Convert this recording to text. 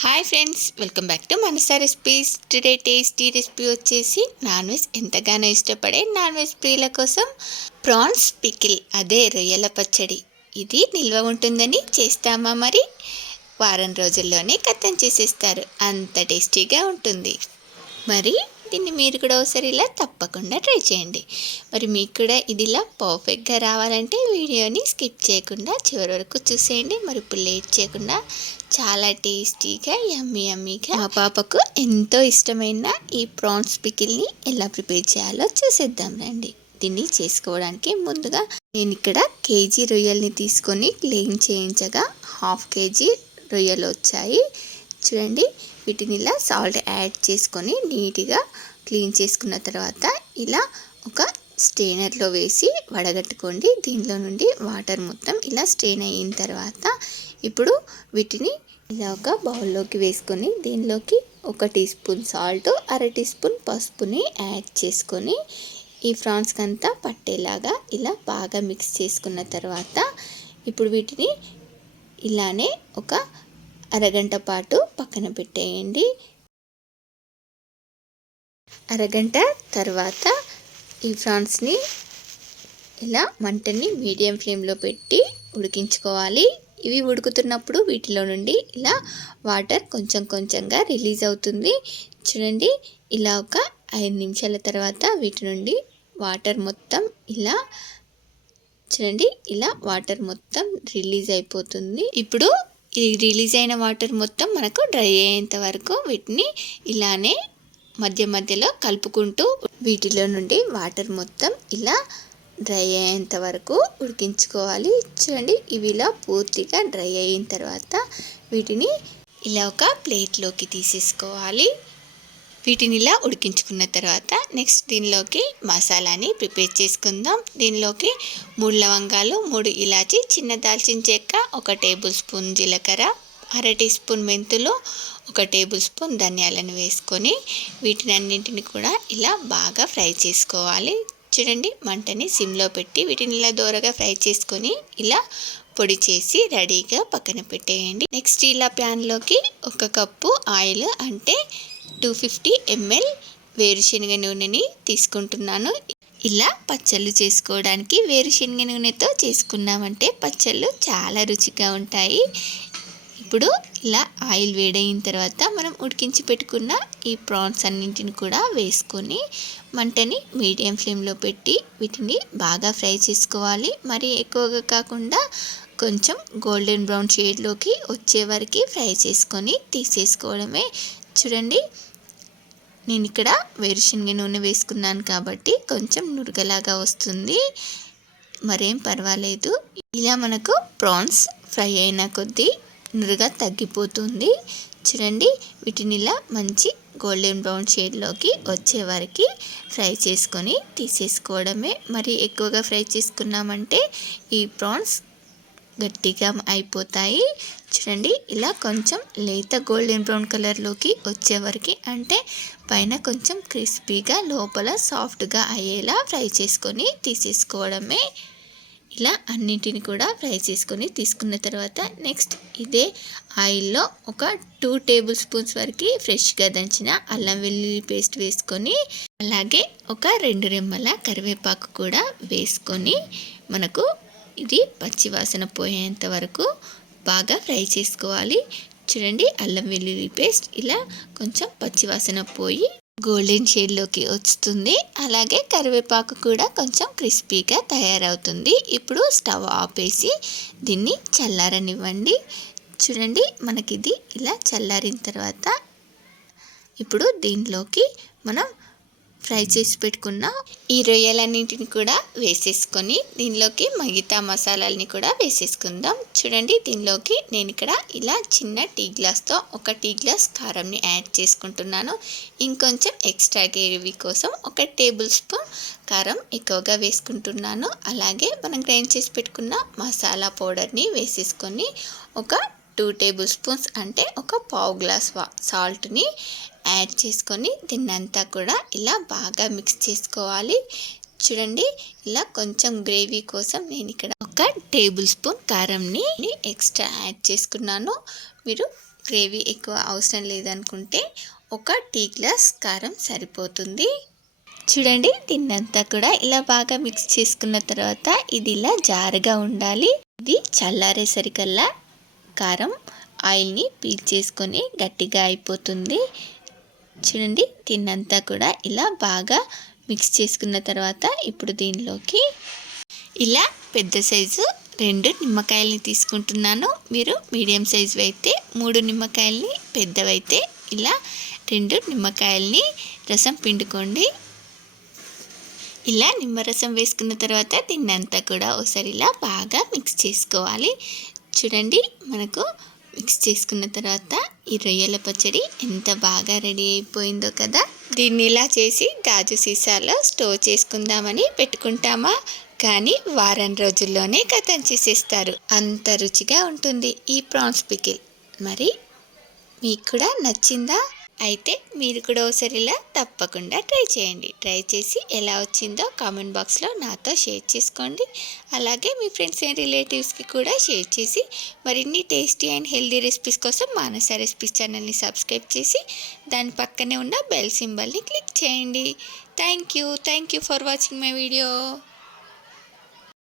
Hi friends welcome back to Manasa recipes today tasty recipe వచ్చేసి non veg ఎంతగానో ఇష్టపడే non veg ప్రియుల కోసం ప్రాన్స్ పికిల్ అదే రొయ్యల పచ్చడి. ఇది నిల్వ ఉంటుందని చేస్తామా మరి? వారం రోజుల్లోనే కథం చేసేస్తారు. అంత టేస్టీగా ఉంటుంది. మరి దీన్ని మీరు కూడా ఒకసారి ఇలా తప్పకుండా ట్రై చేయండి. మరి మీకు కూడా ఇది ఇలా పర్ఫెక్ట్గా రావాలంటే వీడియోని స్కిప్ చేయకుండా చివరి వరకు చూసేయండి. మరి ఇప్పుడు లేట్ చేయకుండా చాలా టేస్టీగా యమ్మీ యమ్మీగా మా పాపకు ఎంతో ఇష్టమైన ఈ ప్రాన్స్ పికిల్ని ఎలా ప్రిపేర్ చేయాలో చూసేద్దాం రండి. దీన్ని చేసుకోవడానికి ముందుగా నేను ఇక్కడ కేజీ రొయ్యల్ని తీసుకొని క్లీన్ చేయించగా హాఫ్ కేజీ రొయ్యలు వచ్చాయి. చూడండి వీటిని ఇలా సాల్ట్ యాడ్ చేసుకొని నీట్గా క్లీన్ చేసుకున్న తర్వాత ఇలా ఒక స్టెయినర్లో వేసి వడగట్టుకోండి. దీనిలో నుండి వాటర్ మొత్తం ఇలా స్టెయిన్ అయిన తర్వాత ఇప్పుడు వీటిని ఇలా ఒక బౌల్లోకి వేసుకొని దీనిలోకి ఒక టీ స్పూన్ సాల్ట్ అర టీ స్పూన్ పసుపుని యాడ్ చేసుకొని ఈ ఫ్రాన్స్కి అంతా పట్టేలాగా ఇలా బాగా మిక్స్ చేసుకున్న తర్వాత ఇప్పుడు వీటిని ఇలానే ఒక అరగంట పాటు పక్కన పెట్టేయండి. అరగంట తర్వాత ఈ ఫ్రాన్స్ని ఇలా మంటని మీడియం ఫ్లేమ్లో పెట్టి ఉడికించుకోవాలి. ఇవి ఉడుకుతున్నప్పుడు వీటిలో నుండి ఇలా వాటర్ కొంచెం కొంచెంగా రిలీజ్ అవుతుంది. చూడండి ఇలా ఒక ఐదు నిమిషాల తర్వాత వీటి నుండి వాటర్ మొత్తం ఇలా చూడండి ఇలా వాటర్ మొత్తం రిలీజ్ అయిపోతుంది. ఇప్పుడు ఈ రిలీజ్ అయిన వాటర్ మొత్తం మనకు డ్రై అయ్యేంత వరకు వీటిని ఇలానే మధ్య మధ్యలో కలుపుకుంటూ వీటిలో నుండి వాటర్ మొత్తం ఇలా డ్రై అయ్యేంత వరకు ఉడికించుకోవాలి. చూడండి ఇవి ఇలా పూర్తిగా డ్రై అయిన తర్వాత వీటిని ఇలా ఒక ప్లేట్లోకి తీసేసుకోవాలి. వీటిని ఇలా ఉడికించుకున్న తర్వాత నెక్స్ట్ దీనిలోకి మసాలాని ప్రిపేర్ చేసుకుందాం. దీనిలోకి మూడు లవంగాలు మూడు ఇలాచి చిన్న దాల్చిన చెక్క ఒక టేబుల్ స్పూన్ జీలకర్ర అర టీ స్పూన్ మెంతులు ఒక టేబుల్ స్పూన్ ధనియాలను వేసుకొని వీటిని అన్నింటిని కూడా ఇలా బాగా ఫ్రై చేసుకోవాలి. చూడండి మంటని సిమ్లో పెట్టి వీటిని ఇలా దూరగా ఫ్రై చేసుకొని ఇలా పొడి చేసి రెడీగా పక్కన పెట్టేయండి. నెక్స్ట్ ఇలా ప్యాన్లోకి ఒక కప్పు ఆయిల్ అంటే టూ ఫిఫ్టీ ఎంఎల్ వేరుశనగ నూనెని తీసుకుంటున్నాను. ఇలా పచ్చళ్ళు చేసుకోవడానికి వేరుశనగ నూనెతో చేసుకున్నామంటే పచ్చళ్ళు చాలా రుచిగా ఉంటాయి. ఇప్పుడు ఇలా ఆయిల్ వేడైన తర్వాత మనం ఉడికించి పెట్టుకున్న ఈ ప్రాన్స్ అన్నింటిని కూడా వేసుకొని మంటని మీడియం ఫ్లేమ్లో పెట్టి వీటిని బాగా ఫ్రై చేసుకోవాలి. మరి ఎక్కువగా కాకుండా కొంచెం గోల్డెన్ బ్రౌన్ షేడ్లోకి వచ్చే వరకు ఫ్రై చేసుకొని తీసేసుకోవడమే. చూడండి నేను ఇక్కడ వేరుశనగ నూనె వేసుకున్నాను కాబట్టి కొంచెం నురగలాగా వస్తుంది. మరేం పర్వాలేదు. ఇలా మనకు ప్రాన్స్ ఫ్రై అయిన కొద్దీ నురుగా తగ్గిపోతుంది. చూడండి వీటిని ఇలా మంచి గోల్డెన్ బ్రౌన్ షేడ్లోకి వచ్చే వరకు ఫ్రై చేసుకొని తీసేసుకోవడమే. మరి ఎక్కువగా ఫ్రై చేసుకున్నామంటే ఈ ప్రాన్స్ గట్టిగా అయిపోతాయి. చూడండి ఇలా కొంచెం లేత గోల్డెన్ బ్రౌన్ కలర్లోకి వచ్చేవరకు అంటే పైన కొంచెం క్రిస్పీగా లోపల సాఫ్ట్గా అయ్యేలా ఫ్రై చేసుకొని తీసేసుకోవడమే. ఇలా అన్నింటిని కూడా ఫ్రై చేసుకొని తీసుకున్న తర్వాత నెక్స్ట్ ఇదే ఆయిల్లో ఒక టూ టేబుల్ స్పూన్స్ వరకు ఫ్రెష్గా దంచిన అల్లం వెల్లుల్లి పేస్ట్ వేసుకొని అలాగే ఒక రెండు రెమ్మల కరివేపాకు కూడా వేసుకొని మనకు ఇది పచ్చివాసన పోయేంత వరకు బాగా ఫ్రై చేసుకోవాలి. చూడండి అల్లం వెల్లుల్లి పేస్ట్ ఇలా కొంచెం పచ్చివాసన పోయి గోల్డెన్ షేడ్లోకి వస్తుంది. అలాగే కరివేపాకు కూడా కొంచెం క్రిస్పీగా తయారవుతుంది. ఇప్పుడు స్టవ్ ఆపేసి దీన్ని చల్లారనివ్వండి. చూడండి మనకి ఇది ఇలా చల్లారిన తర్వాత ఇప్పుడు దీనిలోకి మనం ఫ్రై చేసి పెట్టుకున్న ఈ రొయ్యలన్నింటిని కూడా వేసేసుకొని దీనిలోకి మిగతా మసాలాలని కూడా వేసేసుకుందాం. చూడండి దీనిలోకి నేను ఇక్కడ ఇలా చిన్న టీ గ్లాస్తో ఒక టీ గ్లాస్ కారంని యాడ్ చేసుకుంటున్నాను. ఇంకొంచెం ఎక్స్ట్రా గ్రేవీ కోసం ఒక టేబుల్ స్పూన్ కారం ఎక్కువగా వేసుకుంటున్నాను. అలాగే మనం గ్రైండ్ చేసి పెట్టుకున్న మసాలా పౌడర్ని వేసేసుకొని ఒక టూ టేబుల్ స్పూన్స్ అంటే ఒక పావు గ్లాస్ సాల్ట్ని యాడ్ చేసుకొని దీన్నంతా కూడా ఇలా బాగా మిక్స్ చేసుకోవాలి. చూడండి ఇలా కొంచెం గ్రేవీ కోసం నేను ఇక్కడ ఒక టేబుల్ స్పూన్ కారంని ఎక్స్ట్రా యాడ్ చేసుకున్నాను. మీరు గ్రేవీ ఎక్కువ అవసరం లేదనుకుంటే ఒక టీ గ్లాస్ కారం సరిపోతుంది. చూడండి దీన్నంతా కూడా ఇలా బాగా మిక్స్ చేసుకున్న తర్వాత ఇది ఇలా జారుగా ఉండాలి. ఇది చల్లారేసరికల్లా కారం ఆయిల్ని పీల్చేసుకొని గట్టిగా అయిపోతుంది. చూడండి తిన్నంతా కూడా ఇలా బాగా మిక్స్ చేసుకున్న తర్వాత ఇప్పుడు దీనిలోకి ఇలా పెద్ద సైజు రెండు నిమ్మకాయలని తీసుకుంటున్నాను. మీరు మీడియం సైజు అయితే మూడు నిమ్మకాయలని పెద్దవైతే ఇలా రెండు నిమ్మకాయలని రసం పిండుకోండి. ఇలా నిమ్మరసం వేసుకున్న తర్వాత దీన్ని అంతా కూడా ఒకసారి ఇలా బాగా మిక్స్ చేసుకోవాలి. చూడండి మనకు మిక్స్ చేసుకున్న తర్వాత ఈ రొయ్యల పచ్చడి ఎంత బాగా రెడీ అయిపోయిందో కదా. దీన్ని ఇలా చేసి గాజు సీసాలో స్టోర్ చేసుకుందామని పెట్టుకుంటామా? కానీ వారం రోజుల్లోనే కథం చేసేస్తారు. అంత రుచిగా ఉంటుంది ఈ ప్రాన్స్ పికిల్. మరి మీకు కూడా నచ్చిందా? అయితే మీరు కూడా ఒకసారి ఇలా తప్పకుండా ట్రై చేయండి. ట్రై చేసి ఎలా వచ్చిందో కామెంట్ బాక్స్లో నాతో షేర్ చేసుకోండి. అలాగే మీ ఫ్రెండ్స్ అండ్ రిలేటివ్స్కి కూడా షేర్ చేసి మరిన్ని టేస్టీ అండ్ హెల్దీ రెసిపీస్ కోసం మానస రెసిపీస్ ఛానల్ని సబ్స్క్రైబ్ చేసి దాని పక్కనే ఉన్న బెల్ సింబల్ని క్లిక్ చేయండి. Thank you. Thank you for watching my video.